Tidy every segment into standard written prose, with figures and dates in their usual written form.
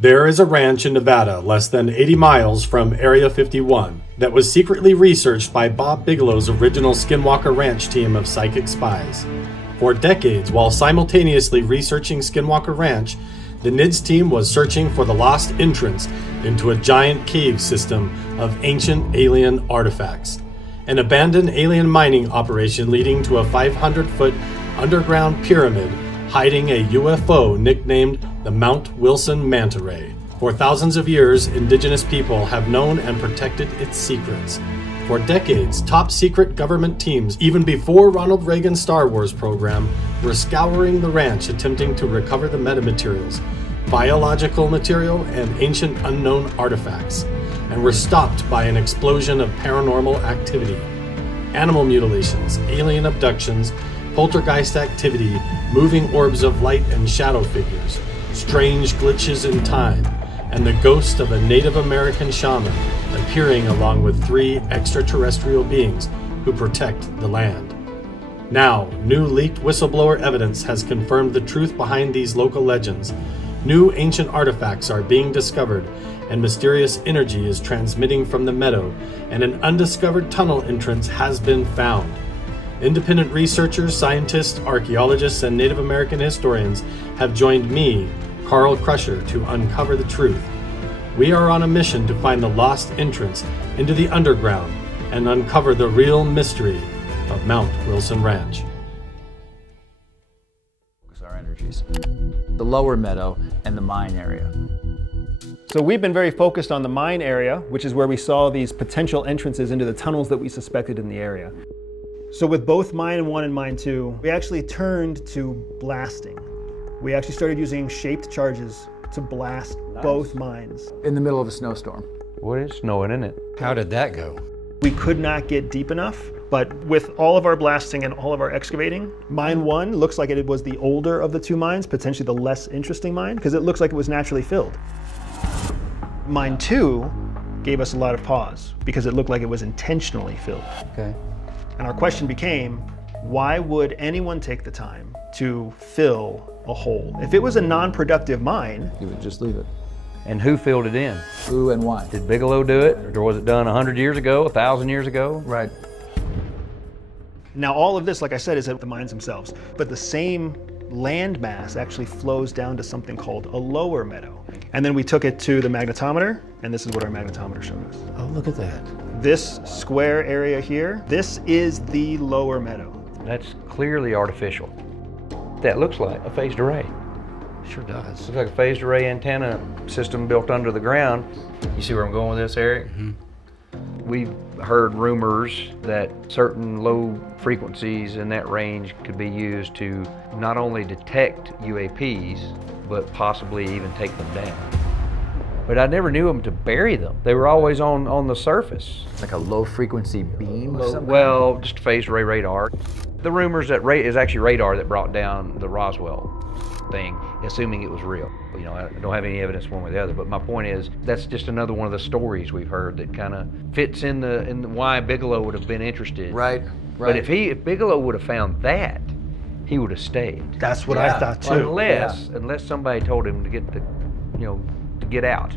There is a ranch in Nevada, less than 80 miles from Area 51, that was secretly researched by Bob Bigelow's original Skinwalker Ranch team of psychic spies. For decades, while simultaneously researching Skinwalker Ranch, the NIDS team was searching for the lost entrance into a giant cave system of ancient alien artifacts. An abandoned alien mining operation leading to a 500-foot underground pyramid hiding a UFO nicknamed the Mount Wilson Manta Ray. For thousands of years, indigenous people have known and protected its secrets. For decades, top-secret government teams, even before Ronald Reagan's Star Wars program, were scouring the ranch attempting to recover the metamaterials, biological material, and ancient unknown artifacts, and were stopped by an explosion of paranormal activity. Animal mutilations, alien abductions, poltergeist activity, moving orbs of light and shadow figures, strange glitches in time, and the ghost of a Native American shaman appearing along with 3 extraterrestrial beings who protect the land. Now, new leaked whistleblower evidence has confirmed the truth behind these local legends. New ancient artifacts are being discovered, and mysterious energy is transmitting from the meadow, and an undiscovered tunnel entrance has been found. Independent researchers, scientists, archaeologists, and Native American historians have joined me, Carl Crusher, to uncover the truth. We are on a mission to find the lost entrance into the underground and uncover the real mystery of Mount Wilson Ranch. Our energies. The lower meadow and the mine area. So we've been very focused on the mine area, which is where we saw these potential entrances into the tunnels that we suspected in the area. So with both Mine 1 and Mine 2, we actually turned to blasting. We actually started using shaped charges to blast both mines. In the middle of a snowstorm. What is snowing in it? How did that go? We could not get deep enough, but with all of our blasting and all of our excavating, Mine 1 looks like it was the older of the 2 mines, potentially the less interesting mine, because it looks like it was naturally filled. Mine 2 gave us a lot of pause, because it looked like it was intentionally filled. Okay. And our question became, why would anyone take the time to fill a hole? If it was a non-productive mine, You would just leave it. And who filled it in? Who and why? Did Bigelow do it? Or was it done 100 years ago, 1,000 years ago? Right. now all of this, like I said, is at the mines themselves, but the same land mass actually flows down to something called a lower meadow. And then we took it to the magnetometer, and this is what our magnetometer showed us. Oh, look at that. This square area here, this is the lower meadow. That's clearly artificial. That looks like a phased array. Sure does. Looks like a phased array antenna system built under the ground. You see where I'm going with this, Eric? Mm-hmm. We've heard rumors that certain low frequencies in that range could be used to not only detect UAPs, but possibly even take them down. But I never knew them to bury them. They were always on the surface. Like a low frequency beam or something? Well, just phased array radar. The rumors that is actually radar that brought down the Roswell thing, assuming it was real. You know, I don't have any evidence one way or the other, but my point is that's just another one of the stories we've heard that kind of fits in the why Bigelow would have been interested. Right, right. But if Bigelow would have found that, he would have stayed. That's what I thought too. Unless somebody told him to get to get out.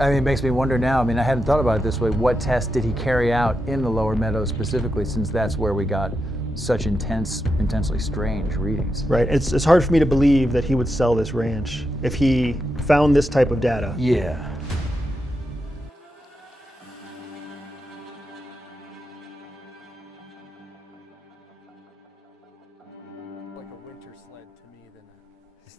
I mean, it makes me wonder now, I mean, I hadn't thought about it this way, what test did he carry out in the lower meadows specifically, since that's where we got such intensely strange readings. Right, it's hard for me to believe that he would sell this ranch if he found this type of data. Yeah. Like a winter sled to me than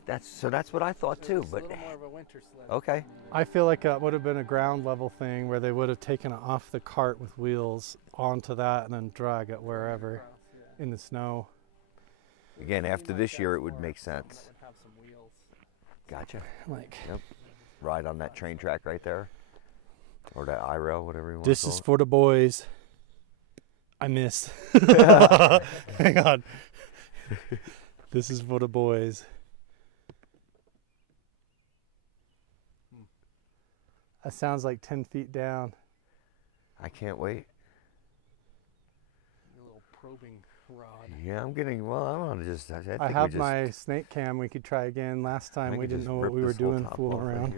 That's what I thought too, but a little more of a winter sled. okay. I feel like it would have been a ground level thing where they would have taken it off the cart with wheels onto that and then drag it wherever in the snow. Again, after this year, it would make sense. Have some wheels. Gotcha. Like, Yep. Ride on that train track right there, or that I-rail, whatever you want. this to call is it. for the boys. I missed. Hang on. This is for the boys. That sounds like 10 feet down. I can't wait. A little probing rod. Yeah, I'm getting, well, I want to just, I think I have we just, my snake cam. We could try again. Last time we didn't know what we were doing, fooling around.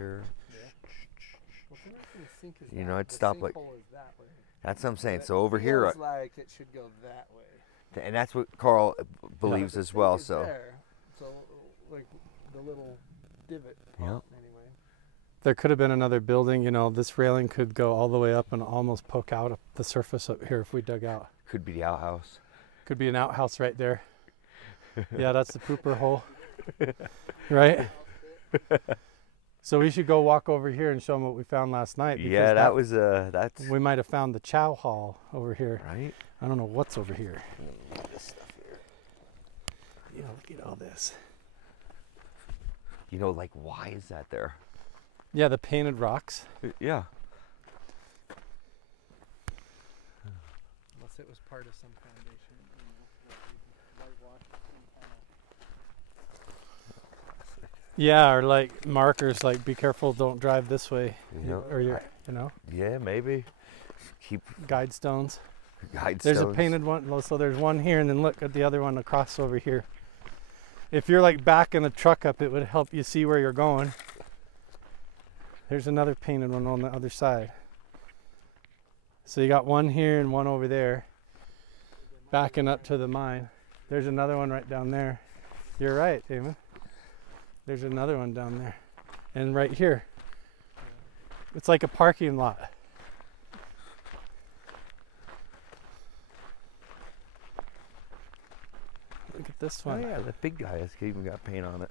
You know, I'd stop like, that's what I'm saying. So over here, Feels like it should go that way. and that's what Carl believes as well. So, So like the little divot. yeah. Anyway. There could have been another building. You know, this railing could go all the way up and almost poke out the surface up here if we dug out. Could be the outhouse. Could be an outhouse right there. Yeah, that's the pooper hole. Right? So we should go walk over here and show them what we found last night. Yeah, that was that's. We might have found the chow hall over here. Right. I don't know what's over here. This stuff here. You know, look at all this. You know, like, why is that there? Yeah, the painted rocks. Yeah. Unless it was part of some foundation. Yeah, or like markers, like be careful, don't drive this way, Yep. or you know. Yeah, maybe. Keep Guide stones. guide There's stones. a painted one, so there's one here, and then look at the other one across over here. If you're like backing the truck up, it would help you see where you're going. There's another painted one on the other side. So you got one here and one over there, backing up to the mine. There's another one right down there. You're right, Damon. There's another one down there. And right here. It's like a parking lot. Look at this Oh one. yeah, that big guy has even got paint on it.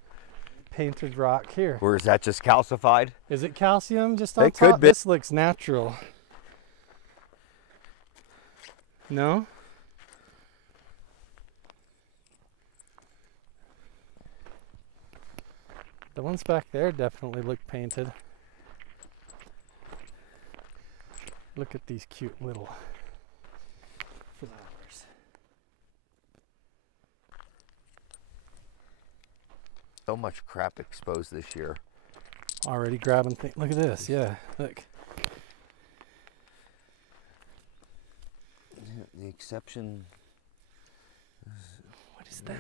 Painted rock here. Or is that just calcified? Is it calcium just on It top? could be. This looks natural. No? The ones back there definitely look painted. Look at these cute little flowers. So much crap exposed this year. Already grabbing things. Look at this. Yeah, look. Yeah, the exception. What is that?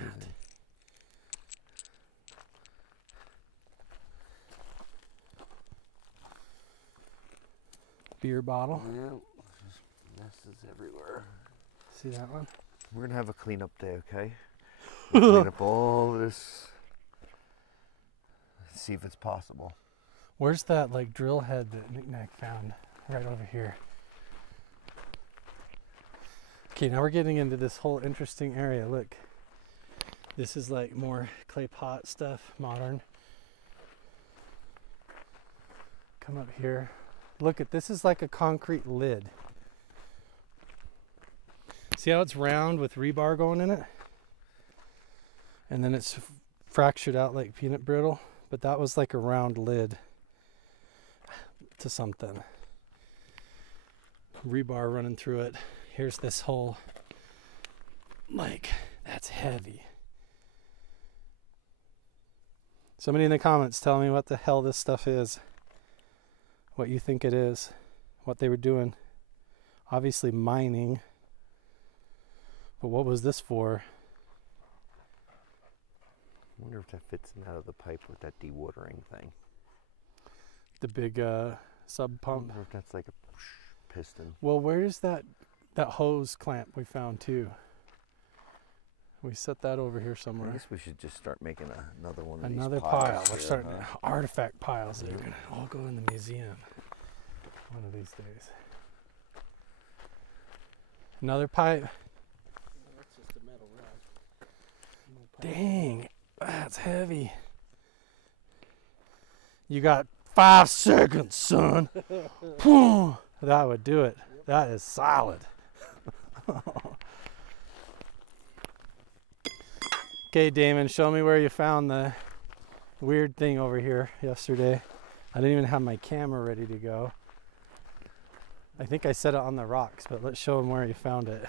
Beer bottle. Yeah, just messes everywhere. See that one? We're gonna have a cleanup day, okay? We'll clean up all this. See if it's possible. Where's that like drill head that Knick-Knack found? Right over here. Okay, now we're getting into this whole interesting area. Look, this is like more clay pot stuff, modern. Come up here. Look at this, is like a concrete lid. See how it's round with rebar going in it? And then it's fractured out like peanut brittle, but that was like a round lid to something. Rebar running through it. Here's this hole. Like, that's heavy. Somebody in the comments tell me what the hell this stuff is. What you think it is. What they were doing. Obviously mining. But what was this for? I wonder if that fits in out of the pipe with that dewatering thing. The big sub I pump. wonder if that's like a piston. Well, where's that hose clamp we found too? We set that over here I somewhere. guess we should just start making another one of Another these pile. piles We're here, starting huh? artifact piles that are gonna all go in the museum one of these days. Another pipe. That's just a metal rod. Dang, that's heavy. You got 5 seconds, son. Phew, that would do it. That is solid. Okay, Damon, show me where you found the weird thing over here yesterday. I didn't even have my camera ready to go. I think I set it on the rocks, but let's show him where you found it.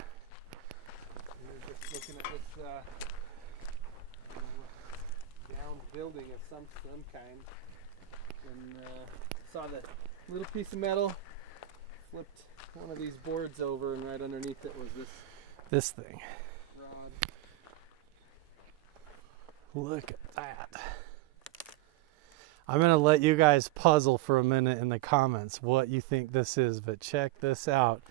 We were just looking at this down building of some kind, and saw that little piece of metal. Flipped one of these boards over, and right underneath it was this This thing. rod. Look at that. I'm going to let you guys puzzle for a minute in the comments what you think this is, but check this out.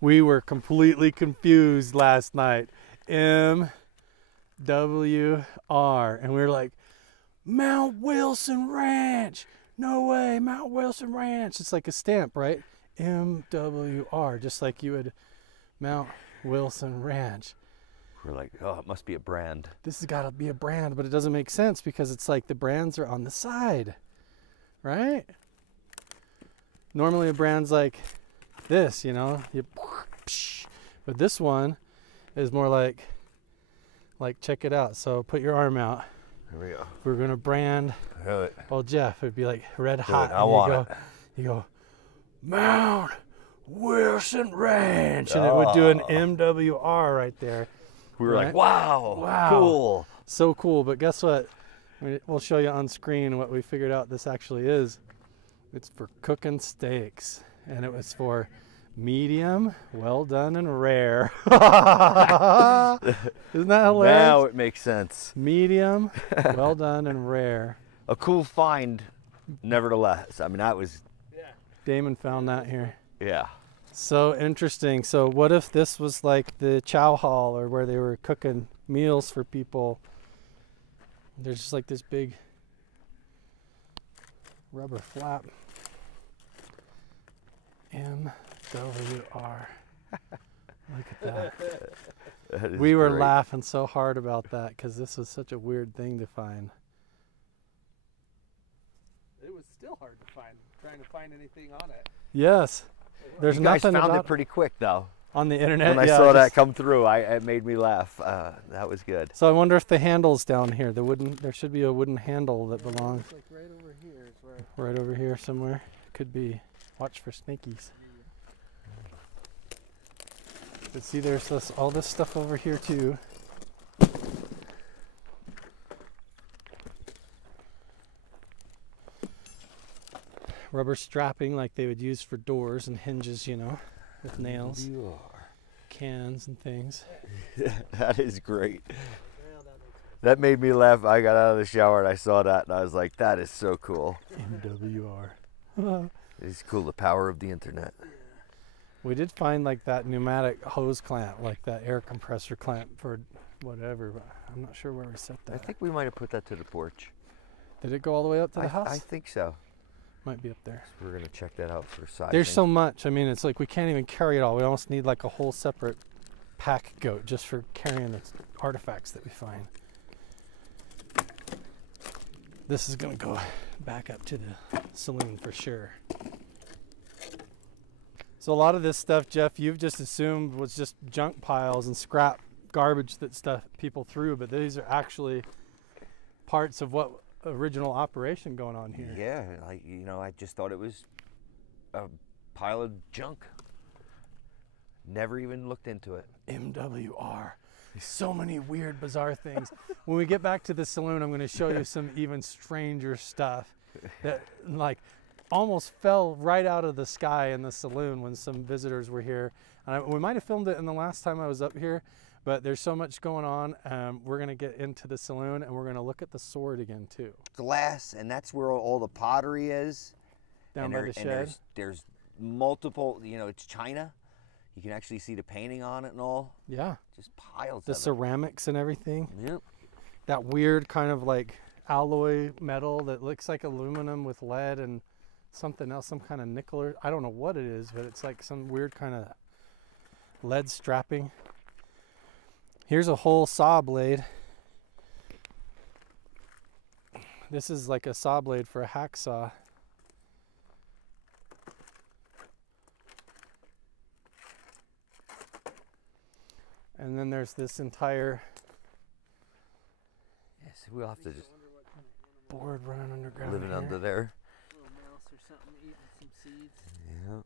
We were completely confused last night. MWR. And we were like, Mount Wilson Ranch. No way, Mount Wilson Ranch. It's like a stamp, right? MWR, just like you would Mount Wilson Ranch. We're like, oh, it must be a brand. This has got to be a brand, but it doesn't make sense because it's like the brands are on the side, right? Normally a brand's like this, you know, but this one is more like check it out. So put your arm out. Here we go. We're gonna brand. Do it. Well, Jeff, it'd be like red hot. I want it. You go, Mount Wilson Ranch, and it would do an MWR right there. We were right? like, wow, cool. So cool. But guess what? We'll show you on screen what we figured out this actually is. It's for cooking steaks, and it was for medium, well done, and rare. Isn't that hilarious? Now it makes sense. Medium, well done, and rare. A cool find, nevertheless. I mean, that was... Damon found that here. Yeah. So interesting. So what if this was like the chow hall, or where they were cooking meals for people? There's just like this big rubber flap. MWR. Look at that. We were laughing so hard about that because this was such a weird thing to find. It was still hard to find, trying to find anything on it. Yes. There's You guys nothing found about it pretty quick, though. on the internet. When I saw that come through, it made me laugh. That was good. So I wonder if the handle's down here. There should be a wooden handle that belongs. It's like right over here is where. Right over here somewhere. Could be. Watch for snakies. But see, there's all this stuff over here too. Rubber strapping like they would use for doors and hinges, you know, with nails. You are. Cans and things. That is great. That made me laugh. I got out of the shower and I saw that and I was like, that is so cool. MWR. It's cool, the power of the internet. We did find like that pneumatic hose clamp, like that air compressor clamp for whatever, but I'm not sure where we set that. I think we might have put that to the porch. Did it go all the way up to the house? I think so. Might be up there. So we're going to check that out for sizing. There's so much. I mean, it's like we can't even carry it all. We almost need like a whole separate pack goat just for carrying the artifacts that we find. This is going to go back up to the saloon for sure. So a lot of this stuff, Jeff, you've just assumed was just junk piles and scrap garbage that stuff people threw, but these are actually parts of what original operation going on here. Yeah, like, you know, I just thought it was a pile of junk. Never even looked into it. MWR. So many weird, bizarre things. When we get back to the saloon, I'm going to show you some even stranger stuff that like almost fell right out of the sky in the saloon when some visitors were here. And we might have filmed it in the last time I was up here, but there's so much going on. We're going to get into the saloon and we're going to look at the sword again too. Glass, and that's where all the pottery is. Down by the shed. And there's multiple, you know, it's China. You can actually see the painting on it and all. Yeah. Just piles the of it. ceramics and everything. Yep. That weird kind of like alloy metal that looks like aluminum with lead and something else, some kind of nickel, or I don't know what it is, but it's like some weird kind of lead strapping. Here's a whole saw blade. This is like a saw blade for a hacksaw. And then there's this entire Yes, we'll have to just board running underground. living here. under there. Little mouse or something eating some seeds. Yeah.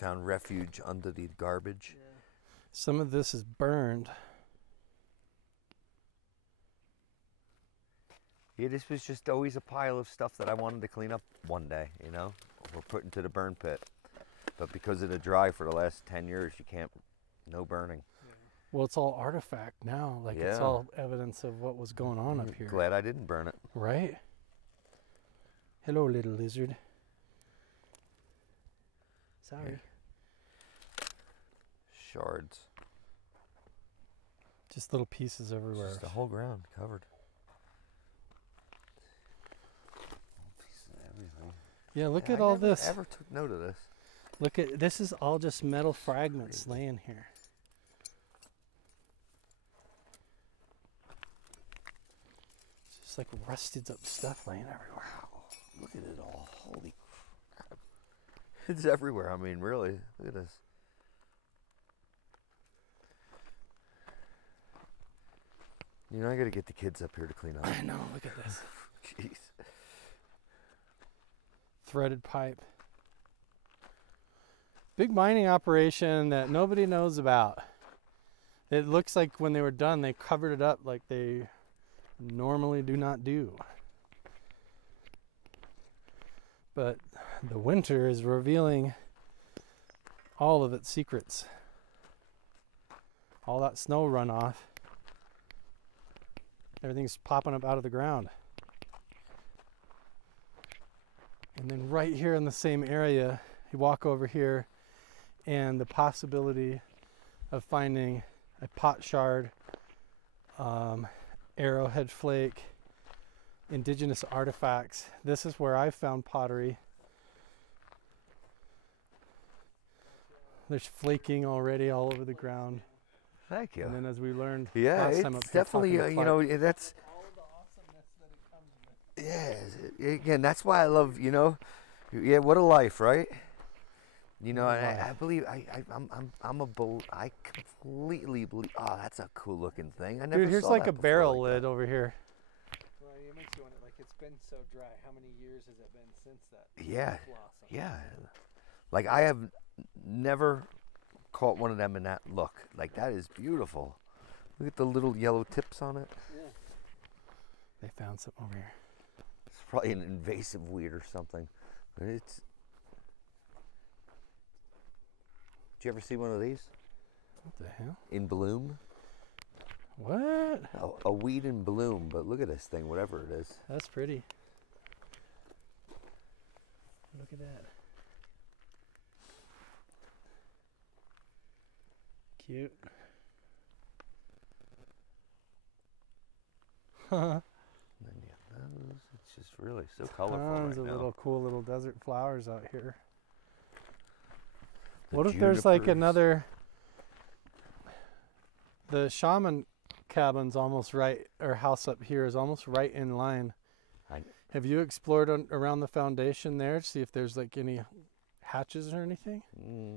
Found refuge under the garbage. Yeah. Some of this is burned. Yeah, this was just always a pile of stuff that I wanted to clean up one day, you know, or put into the burn pit. But because of the dry for the last 10 years, you can't, no burning. Well, it's all artifact now. Like it's Yeah. all evidence of what was going on up here. Glad I didn't burn it. Right? Hello, little lizard. Sorry. Shards. Just little pieces everywhere. Just the whole ground covered. Pieces of everything. Yeah, look Yeah, at I all never this. Ever took note of this? Look at this is all just metal fragments laying here. It's just like rusted up stuff laying everywhere. Wow, look at it all. Holy crap. It's everywhere. I mean, really. Look at this. You know, I gotta get the kids up here to clean up. I know, look at this. Jeez. Threaded pipe. Big mining operation that nobody knows about. It looks like when they were done, they covered it up like they normally do not do. But the winter is revealing all of its secrets. All that snow runoff. Everything's popping up out of the ground. And then right here in the same area, you walk over here and the possibility of finding a pot shard, arrowhead flake, indigenous artifacts. This is where I found pottery. There's flaking already all over the ground. Thank you. And then as we learned Yeah, last time up it's here definitely, talking to you know, Clark, that's, All the awesomeness that it comes with. yeah, again, that's why I love, you know, yeah, what a life, right? You know, and I believe, I completely believe, oh, that's a cool looking thing. I never dude, here's saw like that a before barrel like that. lid over here. Well, it makes you wonder, like, it's been so dry. How many years has it been since that? Yeah, blossom? yeah. Like, I have never caught one of them in that look. Like, that is beautiful. Look at the little yellow tips on it. Yeah. They found something over here. It's probably an invasive weed or something. But it's... Did you ever see one of these? What the hell? In bloom? What? A weed in bloom, but look at this thing, whatever it is. That's pretty. Look at that. Cute. And then you have those. It's just really so colorful Tons right of now. little cool little desert flowers out here. The What if there's like junipers. another... The shaman cabin's almost right, or house up here is almost right in line. Have you explored around the foundation there to see if there's like any hatches or anything?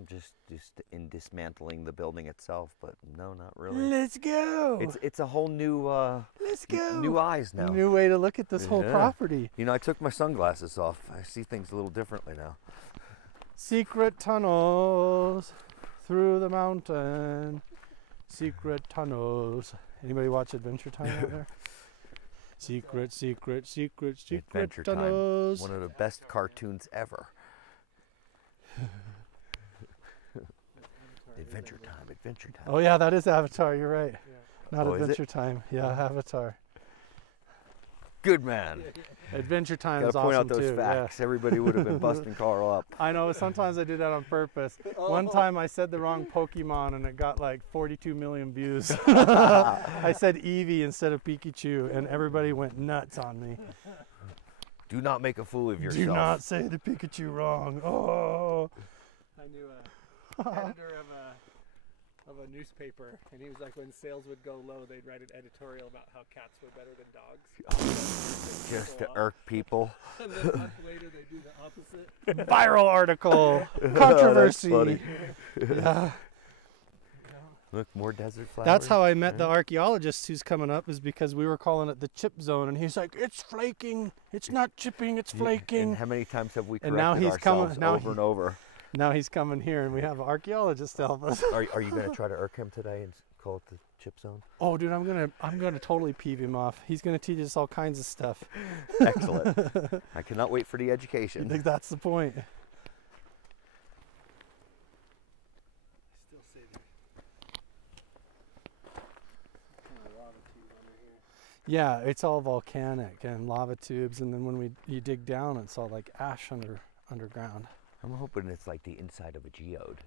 Just in dismantling the building itself, but no, not really. Let's go! It's a whole new Let's go! new eyes now. New way to look at this whole Yeah. property. You know, I took my sunglasses off. I see things a little differently now. Secret tunnels through the mountain. Secret tunnels. Anybody watch Adventure Time out there? Secret Adventure tunnels. Time, one of the best cartoons ever. Adventure Time, Adventure Time. Oh yeah, that is Avatar. You're right. Yeah. Not Oh, is it? Adventure Time. Yeah, Avatar. Good man. Adventure Time Got is to point awesome out those too. facts. Everybody would have been busting Carl up. Yeah. I know. Sometimes I do that on purpose. One time I said the wrong Pokemon and it got like 42 million views. I said Eevee instead of Pikachu, and everybody went nuts on me. Do not make a fool of yourself. Do not say the Pikachu wrong. Oh. I knew a editor of a newspaper, and he was like, when sales would go low, they'd write an editorial about how cats were better than dogs. Just to irk people. And then a month later, they do the opposite. Viral article. Controversy. funny. Yeah. Look, more desert flowers. That's how I met the archaeologist who's coming up, is because we were calling it the chip zone, and he's like, it's flaking. It's not chipping, it's flaking. And how many times have we corrected And now he's coming- ourselves now over and over? Now he's coming here, and we have an archaeologist to help us. Are you going to try to irk him today and call it the chip zone? Oh, dude, I'm gonna totally peeve him off. He's gonna teach us all kinds of stuff. Excellent. I cannot wait for the I education. think that's the point. I still say that. Yeah, it's all volcanic and lava tubes, and then when you dig down, it's all like ash underground. I'm hoping it's like the inside of a geode.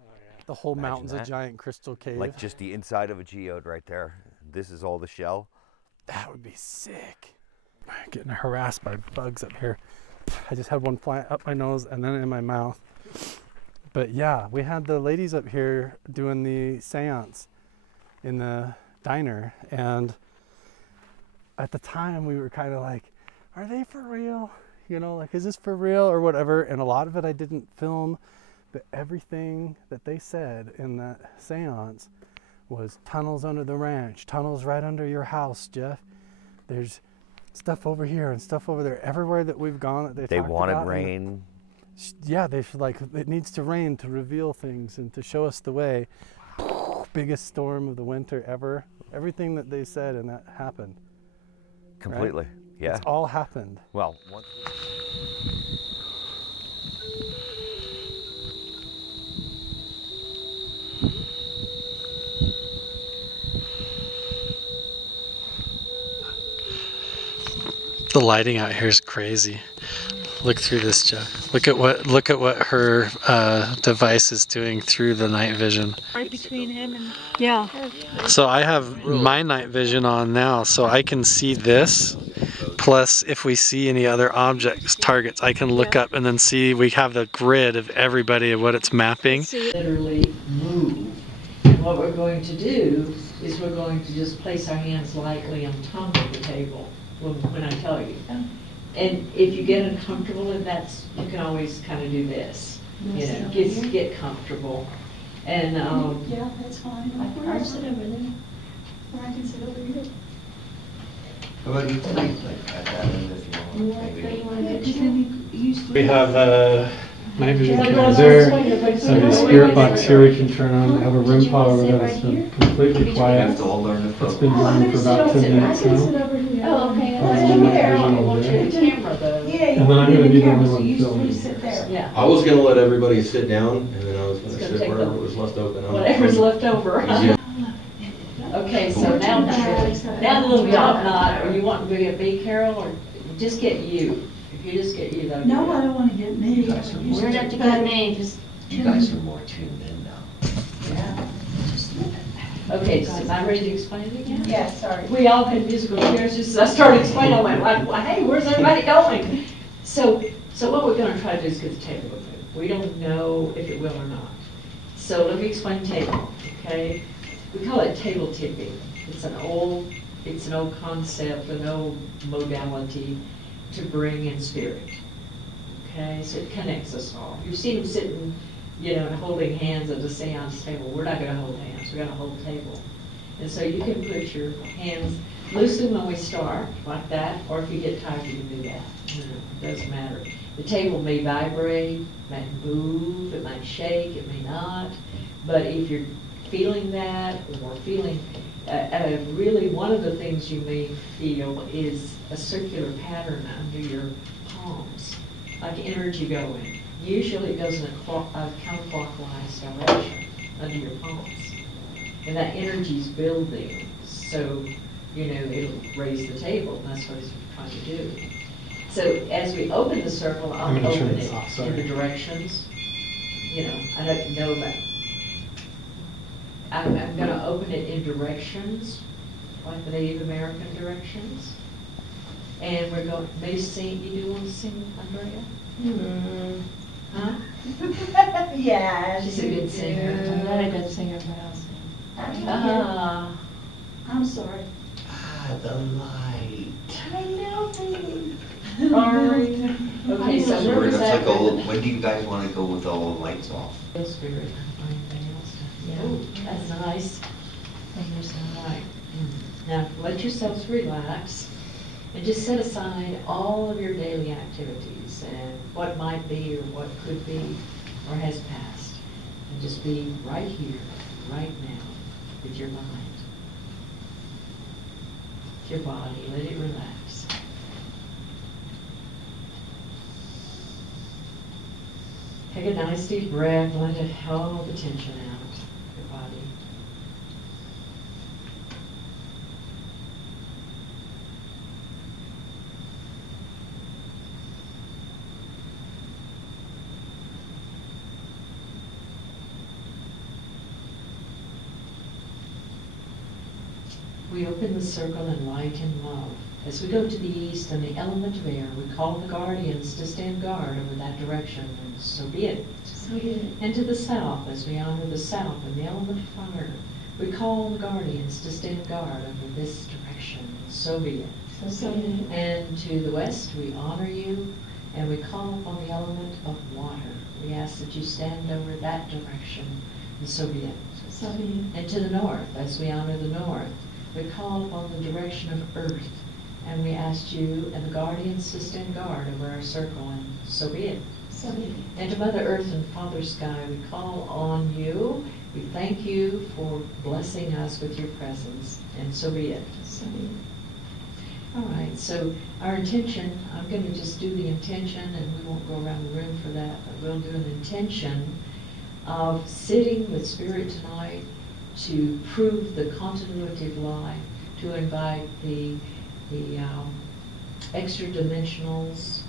Oh, yeah. The whole Imagine mountain's that. a giant crystal cave. Like just the inside of a geode right there. This is all the shell. That would be sick. I'm getting harassed by bugs up here. I just had one fly up my nose and then in my mouth. But yeah, we had the ladies up here doing the seance in the diner, and at the time we were kind of like, are they for real? You know, like, is this for real or whatever? And a lot of it I didn't film, but everything that they said in that seance was tunnels under the ranch, tunnels right under your house, Jeff. There's stuff over here and stuff over there. Everywhere that we've gone that they talked wanted about, rain. Yeah, they feel like it needs to rain to reveal things and to show us the way. Biggest storm of the winter ever. Everything that they said and that happened. Completely. Right? Yeah. It's all happened. Well, The lighting out here is crazy. Look through this, Jeff. Look at what her device is doing through the night vision. Right between him and yeah. So I have my night vision on now, so I can see this. Plus, if we see any other objects, targets, I can look up and then see. We have the grid of everybody of what it's mapping. Literally move. And what we're going to do is we're going to just place our hands lightly on top of the table when I tell you. And if you get uncomfortable, and you can always kind of do this. You know, get comfortable. And yeah, that's fine. I'll sit over there. Or I can sit over here. How about you tonight? Like at that end, if you want. Maybe. We have night vision cameras there. Have a spirit box here we can turn on. We have a room pod over there that's been completely We quiet. have to all learn to It's been running for about 10 minutes now. Oh, okay. camera though. And then I'm going to be the only one filming. Yeah. I was going to let everybody sit down, and then I was going It's to gonna sit take wherever the- was left open. Whatever's left over. Easy. Okay, so now the little top knot, are you wanting to get B, Carol, or just get you? If you just get you, that'll be No, good. I don't want to get me. You guys are You more don't have to tuned get me. Just You guys are more tuned in now. Yeah. Okay, so am I ready to explain it again? Yeah, sorry. We all had musical chairs, just as I started explaining, I went like, well, hey, where's everybody going? So what we're gonna try to do is get the table to move. We don't know if it will or not. So let me explain table, okay? We call it table tipping. It's an old concept, an old modality to bring in spirit. Okay, so it connects us all. You've seen them sitting, you know, and holding hands at the seance table. We're not gonna hold hands, we're gonna hold table. And so you can put your hands loosely when we start, like that, or if you get tired, you can do that. It doesn't matter. The table may vibrate, might move, it might shake, it may not. But if you're feeling that, or feeling, really one of the things you may feel is a circular pattern under your palms, like energy going. Usually it goes in a counterclockwise direction under your palms. And that energy's building, so, you know, it'll raise the table, and that's what it's trying to do. So as we open the circle, I'll open it in the directions. You know, I don't know about, I'm going to open it in directions, like the Native American directions. And we're going, may sing, you do want to sing, Andrea? Mm-hmm. Huh? Yeah, She's a good singer. I'm not a good singer, but I'll sing. I'm sorry. The light. I know, baby. Sorry. Okay, so So where we're was gonna that? take all, when do you guys want to go with all the lights off? Spirit. Oh, that's nice. All right. Now, let yourselves relax and just set aside all of your daily activities and what might be or what could be or has passed. And just be right here, right now, with your mind, your body. Let it relax. Take a nice deep breath, let it all the tension out of your body. we open the circle in light and love. As we go to the east in the element of air, we call the guardians to stand guard over that direction, and so be it. So be it. And to the south, as we honor the south in the element of fire, we call the guardians to stand guard over this direction, and so be it. So be it. And to the west, we honor you, and we call upon the element of water. We ask that you stand over that direction, and so be it. So be it. And to the north, as we honor the north, we call upon the direction of earth, and we ask you and the guardians to stand guard over our circle, and so be it. So be it. And to Mother Earth and Father Sky, we call on you. We thank you for blessing us with your presence, and so be it. So be it. All right, so our intention, I'm going to just do the intention, and we won't go around the room for that, but we'll do an intention of sitting with Spirit tonight to prove the continuity of life, to invite the extra dimensionals,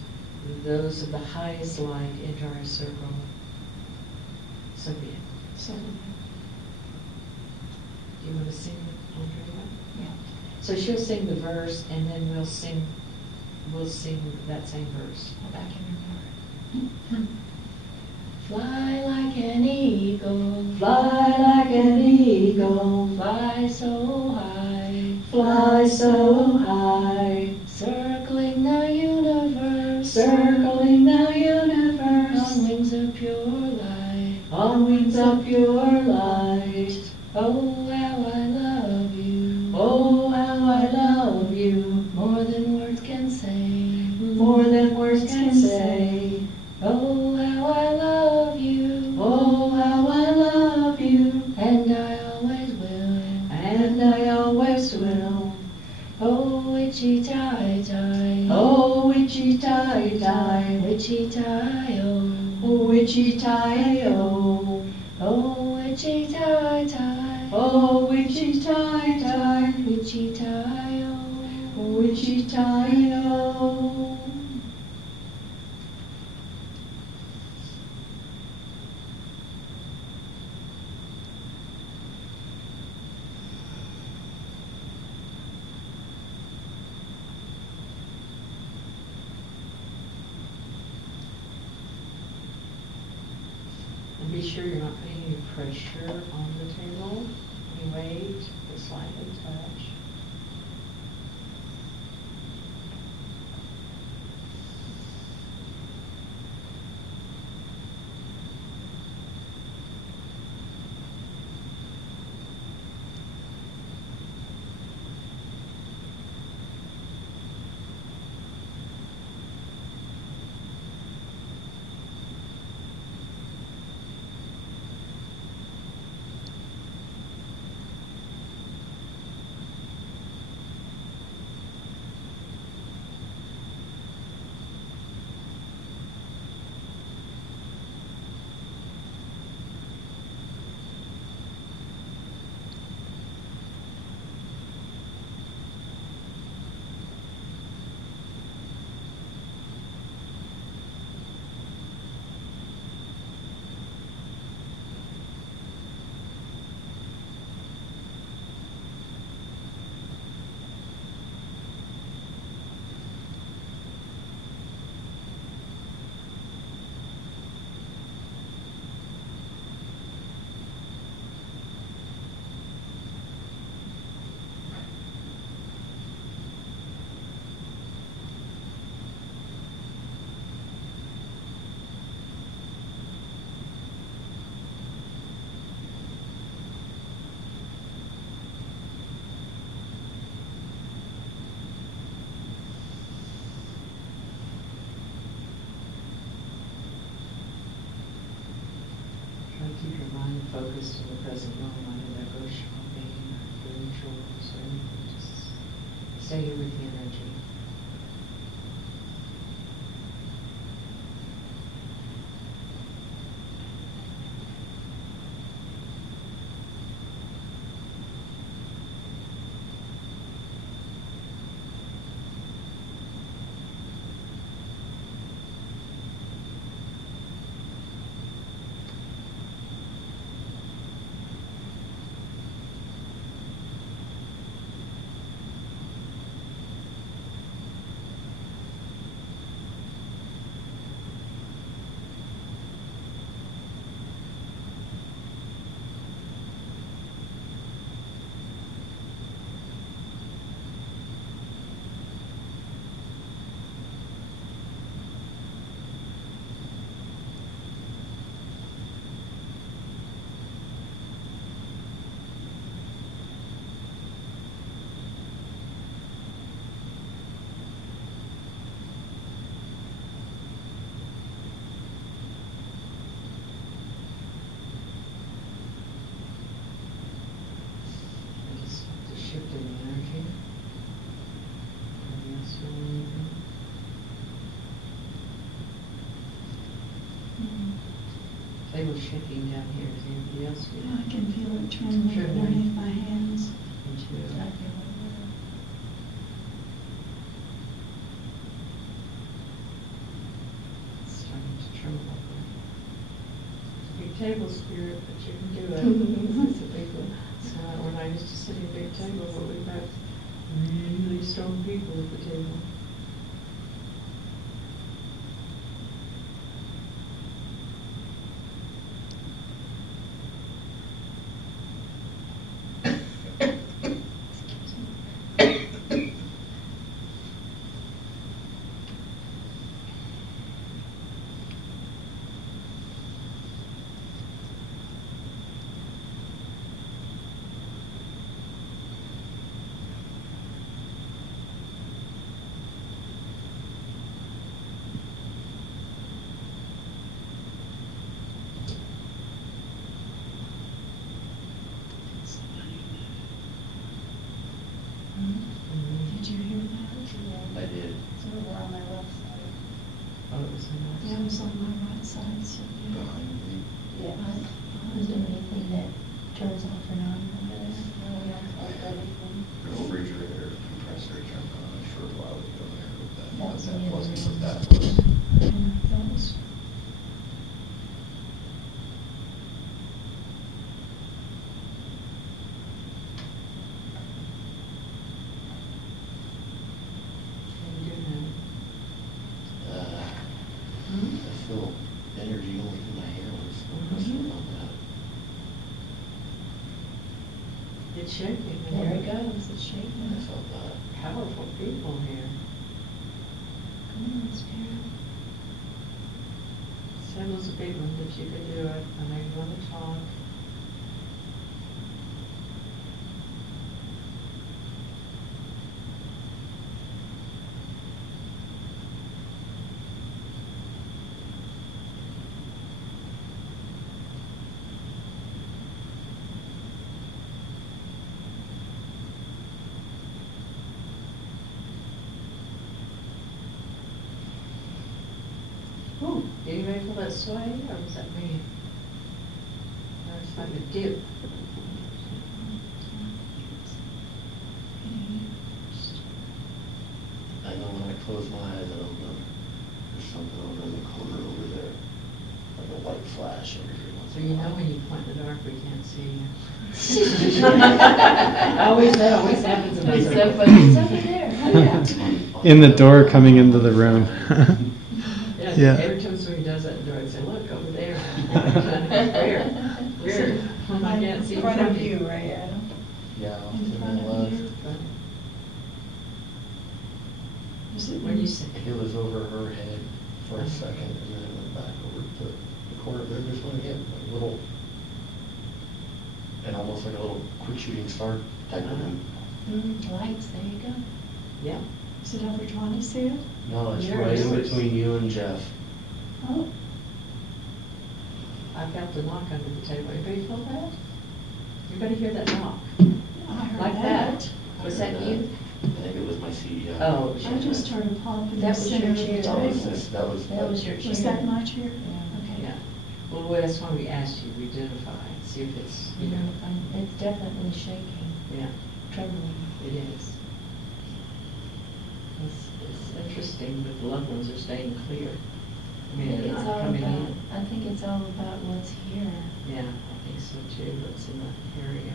those of the highest light into our circle. So be it. So be it. Do you want to sing Andrea? Yeah. So she'll sing the verse, and then we'll sing that same verse. Go back in your memory. Fly like an eagle, Fly like an eagle, fly so high, fly so high, circling the universe, circling the on universe, wings of pure light. on wings of pure light. Oh, how I love you, Oh, how I love you, more than words can say. more than words can say. Oh, how I love you, Oh, how I love you, and I always will. and I always will. Oh, witchy tie tie, Oh, witchy tie tie, witchy tie oh, oh, witchy tie oh, oh, witchy tie tie, oh, witchy tie tie, witchy tie oh. witchy tie oh. And be sure you're not putting any pressure on the table, any weight, just lightly touch. Keep your mind focused in the present moment and that goes shopping or doing chores or anything. Just stay here with the energy. They were shaking down here. Is anybody else? Yeah, I can feel it trembling underneath my hands. Me too. I feel it. It's starting to tremble. It's a big table spirit, but you can do it. It's a big one. So when I used to sit at a big table, but we've got really strong people at the table. Did you hear that? I did. It's over on my left side. Oh, it was a Yeah, it was on my right side, so yeah. Behind me. Yeah. Is there anything that turns off or on over there? No, we don't like everything. Refrigerator, compressor turned on a short while ago there, but That's that the wasn't other what that one. was. That was. I feel energy going through my hands. I feel on that. It's shaking. There it goes, it's shaking. I felt that. Powerful people here. Come on, Spirit. Settle's a big one, but you can do it. I know you want to talk. Ooh, did anybody feel that sway, or was that me? Or it's like a dip. I know when I close my eyes, I don't know. There's something over in the corner over there. Like a white flash every once So in a you while. know when you point in the dark, we can't see you. That always happens in It's those so circles. funny, it's over there. Oh, yeah. In the door coming into the room. Yeah, every time somebody does that in the door, I say, look, over there. Where? I can't see In front from of you, right, Adam? Yeah, off In to front the of left. you. Was it When you say, It was over her head for a second, and then it went back over to the corner. There was one again, a little, and almost like a little quick shooting star type of thing. Lights, there you go. yeah. Is it over 20, see it? No, it's There right it in is. between you and Jeff. Oh, I felt the knock under the table. Anybody feel that? Anybody hear that knock? I heard Like that? Was that you? I think it was my seat, yeah. Oh, it was I your just turn. heard a pop in That the was center your of the chair. That was table. this, that was. That was your Was chair. that my chair? Yeah. Okay. Yeah. Well, that's why we asked you to identify, see if it's, you know, It's definitely shaking, yeah, trembling. it is. It's interesting that the loved ones are staying clear. I mean, they're not coming in. I think it's all about what's here. Yeah, I think so too, what's in the area.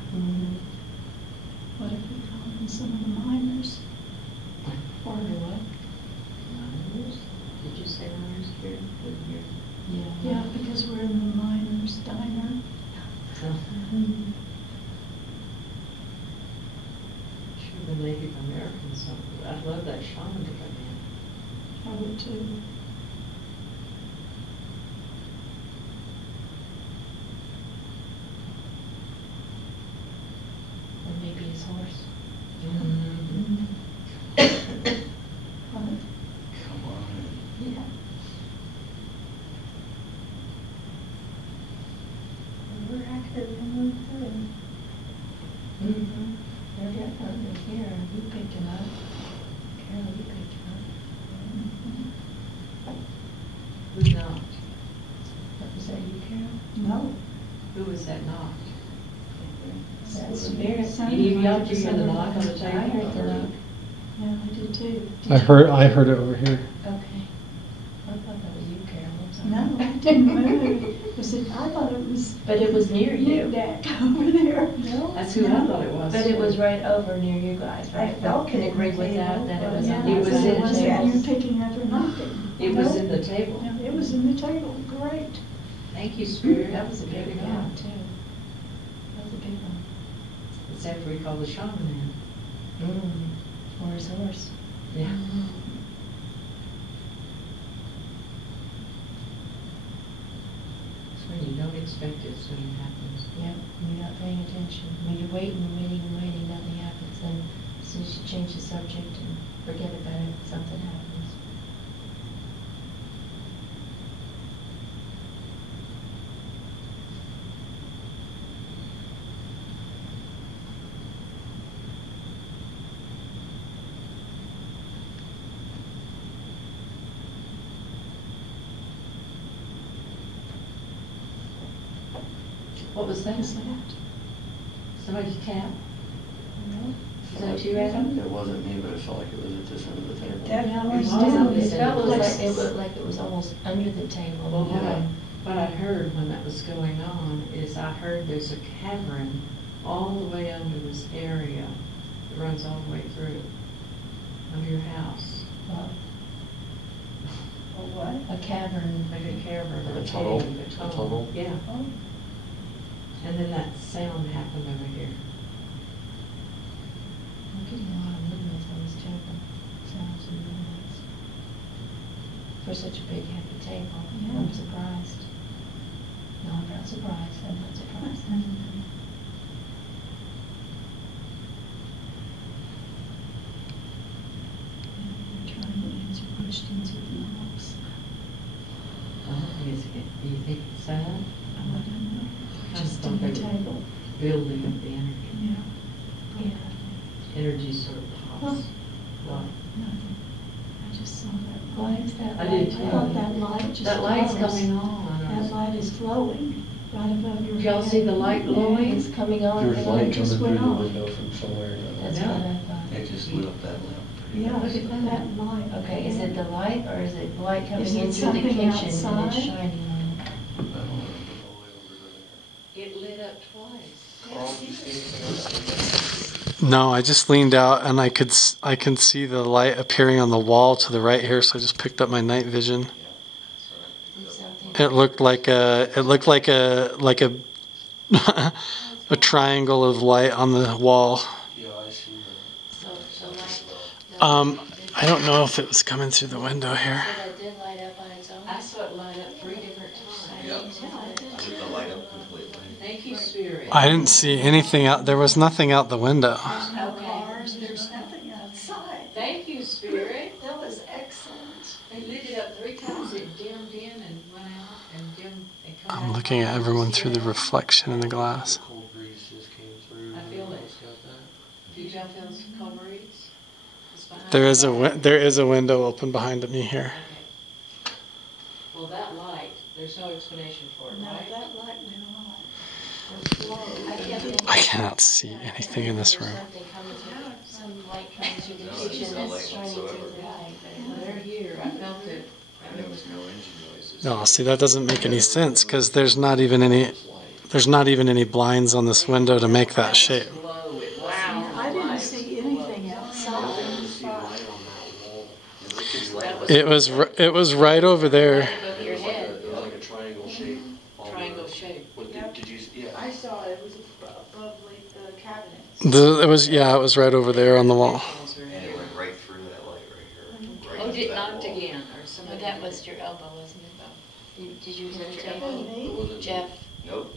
What if we call in some of the miners? Or what? Miners? Did you say miners here? Didn't hear. Yeah, because we're in the miners' diner. Oh. Sure, the Native Americans, I'd love that shaman to come in. I would too. Or maybe his horse. What? Come on. Yeah. We're active and move through. They're definitely here. You picked him up. Carol, you picked him up. Who's not? That was that you, Carol? No. Who was that knock? That's Spirit. Any of y'all, did you hear the knock on the table? I heard the knock. Yeah, I did too. I heard it over here. Okay. I thought that was you, Carol. No, I didn't move. I thought it was. But it was near you. Deck over there. No. That's who I thought it was. But it was right over near you guys, right? I can agree with that. That it was. Yeah, it was in the table. You picking up or knocking. It was in the table. Yeah, it was in the table. Great. Thank you, Spirit. That was a big one too. That was a big one. It's after we called the shaman in. Or his horse. Yeah. It's when you don't expect it, so it happens. Yep, when you're not paying attention. When you're waiting, nothing happens. Then as soon as you change the subject and forget about it, something happens. What was that? What's that? Somebody's tap? No. Is that you, Adam? It wasn't me, but it felt like it was at this end of the table. Definitely. It felt like it was almost under the table. Well, what I heard when that was going on is I heard there's a cavern all the way under this area that runs all the way through under your house. Well, what? A cavern. Like a cavern. Like a tunnel? Cave, a tunnel. A tunnel? Yeah. Oh. And then that sound happened over here. I'm getting a lot of movements on this table. Sounds and movements. For such a big, heavy table. Yeah. I'm surprised. No, I'm not surprised. I'm not surprised. I'm trying to answer questions with knobs. Do you think it's sad? I don't know. Just on on the table. Building up the energy. Yeah. Yeah. Energy sort of pops. What? Nothing. I just saw that light. I did too. I thought that light just That light's flows. coming on. That light is flowing right above your Did y'all head. see the light glowing? Yeah, it's coming on. There was and light it coming just through went the off. window from somewhere. That's Yeah. what I thought. It just lit up that lamp. Yeah, Look at that. that light. Okay, is it the light or is it light coming Is it into the something kitchen and outside? it's shining on it? I don't know. All the way over there. It lit up twice. Carl, do you see anything else? No, I just leaned out and I can see the light appearing on the wall to the right here, so I just picked up my night vision. It looked like a a triangle of light on the wall. Yeah, I see I don't know if it was coming through the window here. So that did light up on its own? I saw it light up 3 different times. I did the light up completely. Thank you, Spirit. I didn't see anything out. There was nothing out the window. There's no cars, there's nothing outside. Thank you, Spirit. That was excellent. They lit it up 3 times. It dimmed in and went out and dimmed and come I'm back looking on. at everyone through the reflection in the glass. Cold breeze just came through. I feel it. Almost got that. Did y'all feel some cold breeze? It's behind There is a window open behind me here. Okay. Well, that light, there's no explanation for it, No, right? that light went on. It flowed. I cannot see anything in this room. Something coming through, some light coming through the kitchen no that's light shining through whatsoever. the light. Well, they're here. I felt it. And there was no engine noises. No, see, that doesn't make any sense because there's not even any blinds on this window to make that shape. Wow. I didn't see anything outside. It was right over there. Above your head. It was like a triangle shape. Triangle shape. What did you see? Yeah. I saw it was above the cabinets. It was right over there on the wall. And it went right through that light right here. Right Oh, into it that knocked wall. again, or But somebody. that was your elbow, wasn't it? Did you hear the It table? wasn't- Jeff, Nope.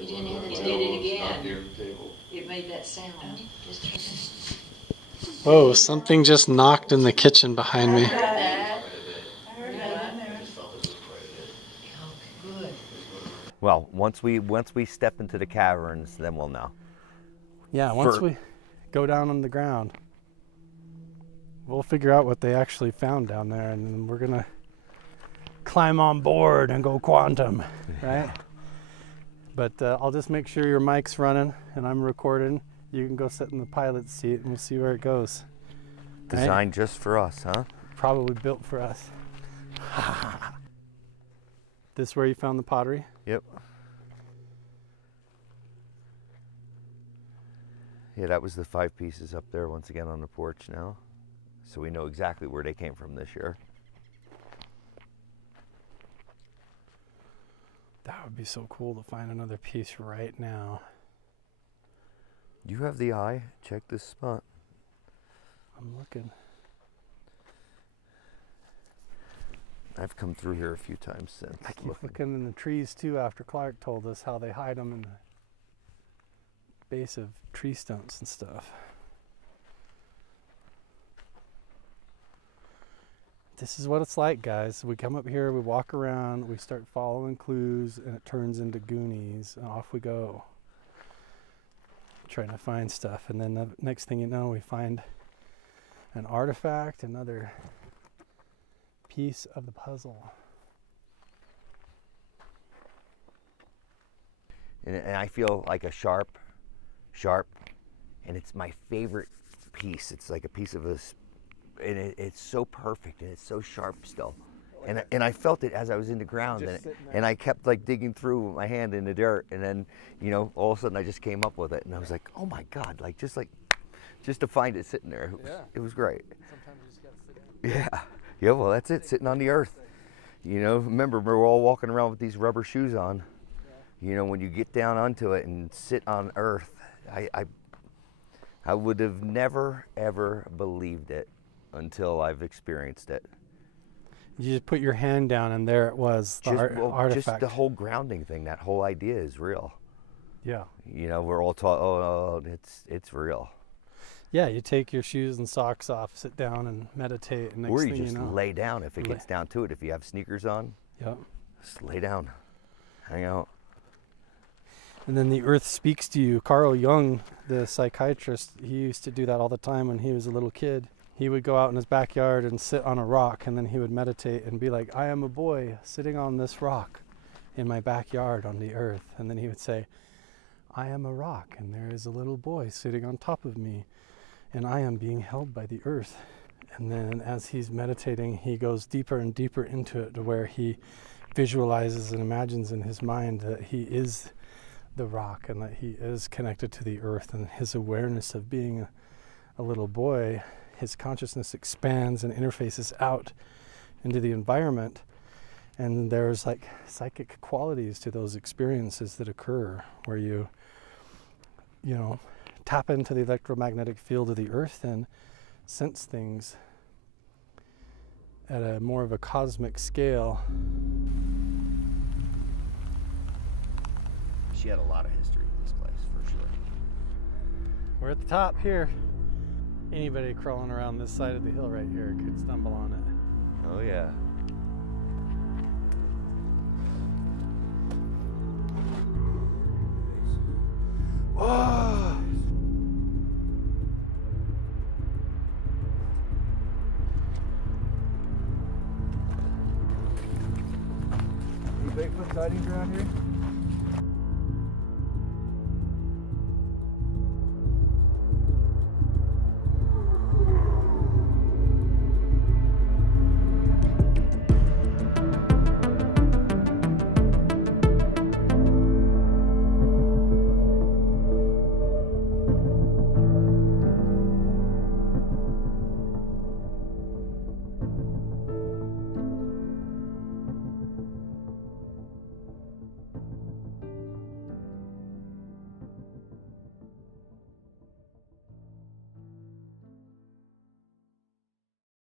you didn't hear the My Did table? it elbow was again. not near the table. It made that sound. Just Whoa, something just knocked in the kitchen behind me. That. Quite a bit. I heard that in I there. just felt it was quite a bit. Good. Well, once we step into the caverns, then we'll know. Yeah, once we go down on the ground, we'll figure out what they actually found down there, and then we're gonna climb on board and go quantum, right? But I'll just make sure your mic's running and I'm recording. You can go sit in the pilot's seat and we'll see where it goes. Designed just for us, huh? Probably built for us. This where you found the pottery? Yep. Yeah, that was the 5 pieces up there once again on the porch now. So we know exactly where they came from this year. That would be so cool to find another piece right now. You have the eye. Check this spot. I'm looking. I've come through here a few times since. I keep looking in the trees too after Clark told us how they hide them in the base of tree stumps and stuff. This is what it's like, guys. We come up here, we walk around, we start following clues, and it turns into Goonies, and off we go. Trying to find stuff, and then the next thing you know, we find an artifact, another piece of the puzzle. And I feel like a sharp, and it's my favorite piece. It's like a piece of this, and it's so perfect and it's so sharp still. And I felt it as I was in the ground, and I kept like digging through my hand in the dirt, and then, you know, all of a sudden I just came up with it, and I was like, oh my God, like just to find it sitting there, it was great. Sometimes you just gotta sit down. Yeah, well that's it, sitting on the earth. You know, remember we're all walking around with these rubber shoes on. You know, when you get down onto it and sit on earth, I would have never ever believed it until I've experienced it. You just put your hand down and there it was, the artifact. Just the whole grounding thing, that whole idea is real. Yeah. You know, we're all taught, oh, it's real. Yeah, you take your shoes and socks off, sit down and meditate, and next or thing you just lay down if it gets down to it. If you have sneakers on, just lay down, hang out. And then the earth speaks to you. Carl Jung, the psychiatrist, he used to do that all the time when he was a little kid. He would go out in his backyard and sit on a rock, and then he would meditate and be like, I am a boy sitting on this rock in my backyard on the earth. And then he would say, I am a rock, and there is a little boy sitting on top of me, and I am being held by the earth. And then as he's meditating, he goes deeper and deeper into it, to where he visualizes and imagines in his mind that he is the rock and that he is connected to the earth, and his awareness of being a little boy, his consciousness expands and interfaces out into the environment, and there's like psychic qualities to those experiences that occur where you know, tap into the electromagnetic field of the earth and sense things at a more of a cosmic scale. She had a lot of history in this place, for sure. We're at the top here. Anybody crawling around this side of the hill right here could stumble on it. Oh yeah. Whoa! Any Bigfoot sightings around here?